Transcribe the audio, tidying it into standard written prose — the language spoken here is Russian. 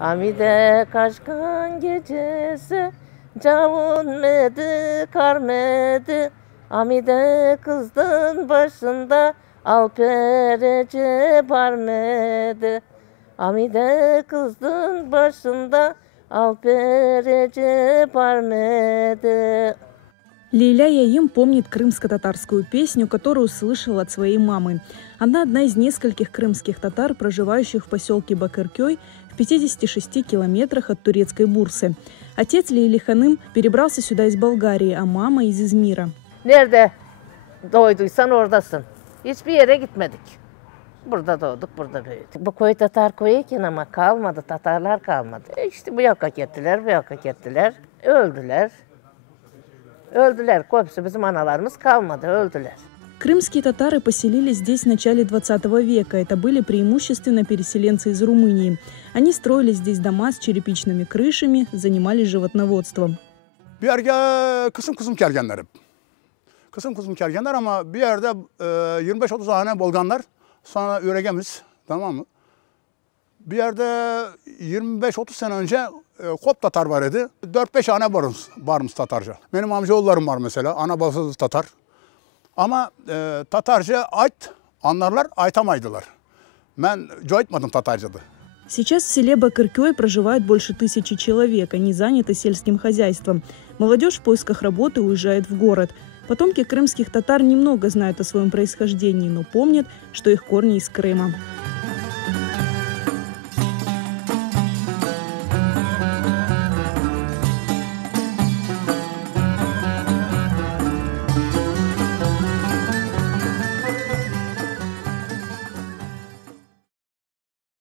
Amide kaşkan gecesi, cavun medi, karmedi. Amide kızdın başında, alperece barmedi. Amide kızdın başında, alперece бармеди. Лейля Яим помнит крымско-татарскую песню, которую слышала от своей мамы. Она одна из нескольких крымских татар, проживающих в поселке Бакыркёй в 56 километрах от турецкой Бурсы. Отец Лейли Ханым перебрался сюда из Болгарии, а мама из Измира. Nerede doğduysan oradasın. Hiçbir yere gitmedik. Burada doğduk, burada büyüdük. Bu köy Tatar köyüyken ama kalmadı, Tatarlar kalmadı. İşte bu yaka gittiler, bu yaka gittiler. Öldüler. Öldüler. Hepsi bizim analarımız kalmadı, öldüler. Крымские татары поселились здесь в начале 20 века. Это были преимущественно переселенцы из Румынии. Они строили здесь дома с черепичными крышами, занимались животноводством. Bir yerde kısım kergenler hep. Kısım kergenler ama bir yerde 25-30 tane Bolganlar, sonra Öregemiz, tamam mı? Bir yerde 25-30 sene önce Kop Tatar var idi. 4-5 tane varmış Tatarca. Benim amcaoğullarım var mesela, ana babası Tatar. Ama Tatarca ait anlarlar, aytamaydılar. Ben joytmadım Tatarca'da. Сейчас в селе Бакыркёй проживает больше 1000 человек. Они заняты сельским хозяйством. Молодежь в поисках работы уезжает в город. Потомки крымских татар немного знают о своем происхождении, но помнят, что их корни из Крыма.